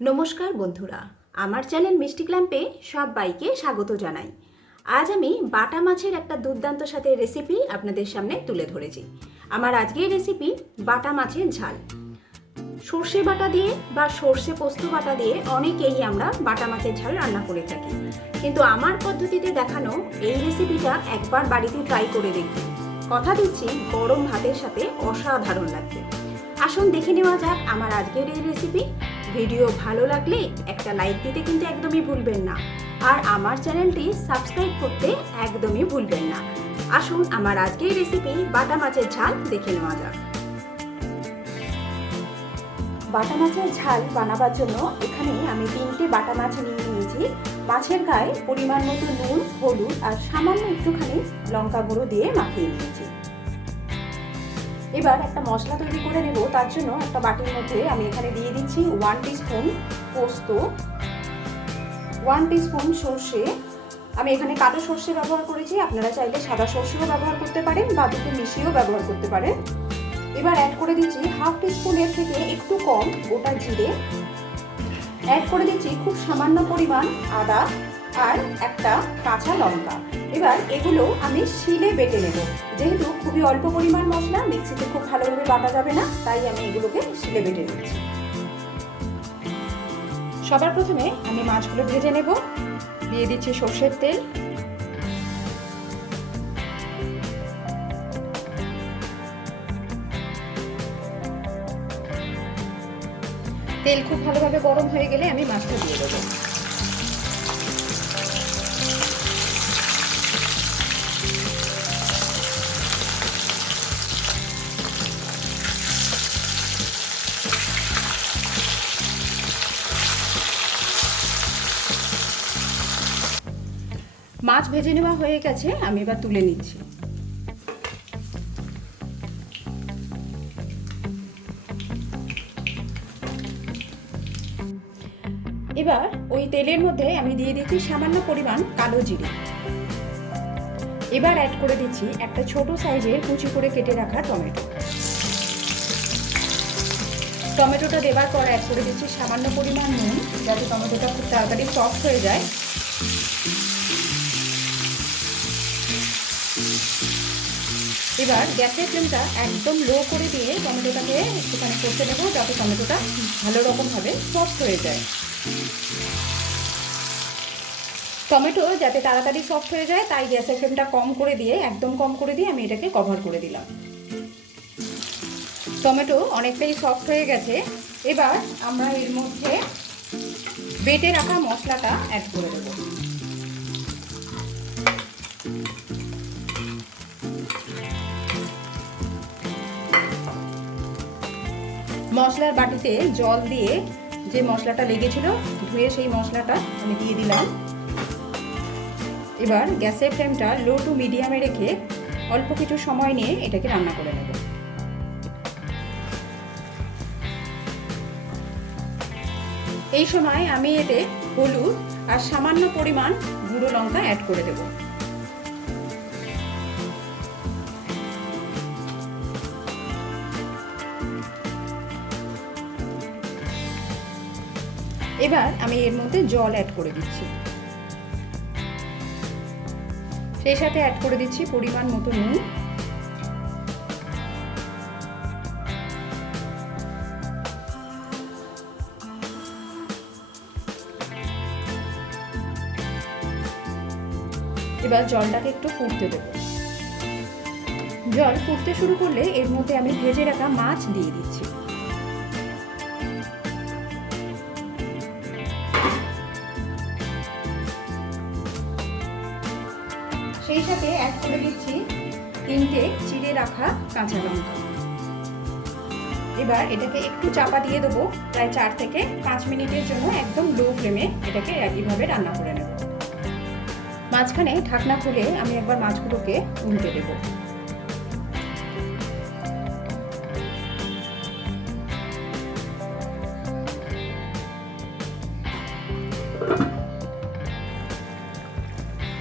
নমস্কার বন্ধুরা, আমার চ্যানেল মিষ্টি ক্ল্যাম্পে সবাইকে স্বাগত জানাই। আজ আমি বাটা মাছের একটা দুর্দান্ত সাথে রেসিপি আপনাদের সামনে তুলে ধরেছি। আমার আজকের রেসিপি বাটা মাছের ঝাল। সর্ষে বাটা দিয়ে বা সর্ষে পোস্ত বাটা দিয়ে অনেকেই আমরা বাটা মাছের ঝাল রান্না করে থাকি, কিন্তু আমার পদ্ধতিতে দেখানো এই রেসিপিটা একবার বাড়িতে ট্রাই করে দেখুন। কথা দিচ্ছি গরম ভাতের সাথে অসাধারণ লাগবে। আসুন দেখে নেওয়া যাক আমার আজকের এই রেসিপি। ভিডিও ভালো লাগলে একটা লাইক দিতে কিন্তু একদমই ভুলবেন না, আর আমার চ্যানেলটি সাবস্ক্রাইব করতে একদমই ভুলবেন না। আসুন আমার আজকের রেসিপি বাটা মাছের ঝাল দেখে নেওয়া যাক। বাটা মাছের ঝাল বানাবার জন্য এখানে আমি 3টে বাটা মাছ নিয়ে নিয়েছি। মাছের গায়ে পরিমাণ মতো নুন, হলুদ আর সামান্য একটুখানি লঙ্কা গুঁড়ো দিয়ে মাখিয়ে নিয়েছি। এবার একটা মশলা তৈরি করে নেব। তার জন্য একটা বাটির মধ্যে আমি এখানে দিয়ে দিচ্ছি 1 টিস্পুন পোস্ত, 1 টিস্পুন সর্ষে। আমি এখানে কালো সর্ষে ব্যবহার করেছি, আপনারা চাইলে সাদা সর্ষেও ব্যবহার করতে পারেন বা দুটো মিশিয়েও ব্যবহার করতে পারেন। এবার অ্যাড করে দিচ্ছি 1/2 টিস্পুনের থেকে একটু কম গোটা জিরে, অ্যাড করে দিচ্ছি খুব সামান্য পরিমাণ আদা আর একটা কাঁচা লঙ্কা। এবার এগুলো আমি শিলে বেটে নেব। যেহেতু খুবই অল্প পরিমাণ মশলা, মিক্সিতে খুব ভালোভাবে বাটা যাবে না, তাই আমি এগুলোকে শিলে বেটে নিচ্ছি। সবার প্রথমে আমি মাছগুলো ভেজে নেব। দিয়ে দিচ্ছি সর্ষের তেল, তেল খুব ভালোভাবে গরম হয়ে গেলে আমি মাছটা দিয়ে দেবো। মাছ ভেজে নেওয়া হয়ে গেছে, আমি এবার তুলে নিচ্ছি। এবার ওই তেলের মধ্যে আমি দিয়ে দিচ্ছি সামান্য পরিমাণ কালো জিরে। এবার অ্যাড করে দিচ্ছি একটা ছোট সাইজের কুচি করে কেটে রাখা টমেটো। টমেটোটা দেবার পর অ্যাড করে দিচ্ছি সামান্য পরিমাণ নুন, যাতে টমেটোটা খুব তাড়াতাড়ি সফট হয়ে যায়। এবার গ্যাসের ফ্লেমটা একদম লো করে দিয়ে টমেটোটাকে একটুখানি কষে নেব, যাতে টমেটোটা ভালো রকমভাবে সফট হয়ে যায়। টমেটো যাতে তাড়াতাড়ি সফট হয়ে যায়, তাই গ্যাসের ফ্লেমটা কম করে দিয়ে, একদম কম করে দিয়ে আমি এটাকে কভার করে দিলাম। টমেটো অনেকটাই সফট হয়ে গেছে। এবার আমরা এর মধ্যে বেটে রাখা মশলাটা অ্যাড করে দেব। মশলার বাটিতে জল দিয়ে যে মশলাটা লেগেছিল ধুয়ে সেই মশলাটা আমি দিয়ে দিলাম। এবার গ্যাসের ফ্লেমটা লো টু মিডিয়ামে রেখে অল্প কিছু সময় নিয়ে এটাকে রান্না করে নেব। এই সময় আমি এতে হলুদ আর সামান্য পরিমাণ গুঁড়ো লঙ্কা অ্যাড করে দেব। এবার আমি এর মধ্যে জল অ্যাড করে দিচ্ছি, সেই সাথে অ্যাড করে দিচ্ছি পরিমাণ মতো নুন। এবার জলটাকে একটু ফুটতে দেব। জল ফুটতে শুরু করলে এর মধ্যে আমি ভেজে রাখা মাছ দিয়ে দিচ্ছি। সেই সাথে অ্যাড করে দিচ্ছি 3টে চিড়ে রাখা কাঁচা লঙ্কা। এবার এটাকে একটু চাপা দিয়ে দেবো, প্রায় 4 থেকে 5 মিনিটের জন্য একদম লো ফ্লেমে এটাকে একইভাবে রান্না করে নেব। মাঝখানে ঢাকনা খুলে আমি একবার মাছগুলোকে উল্টে দেব।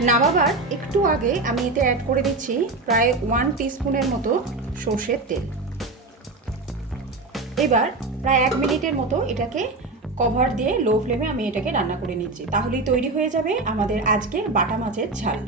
নামাবার একটু আগে আমি এতে অ্যাড করে দিচ্ছি প্রায় 1 টিস্পুনের মতো সর্ষের তেল। এবার প্রায় 1 মিনিটের মতো এটাকে কভার দিয়ে লো ফ্লেমে আমি এটাকে রান্না করে নিচ্ছি। তাহলেই তৈরি হয়ে যাবে আমাদের আজকের বাটা মাছের ঝাল।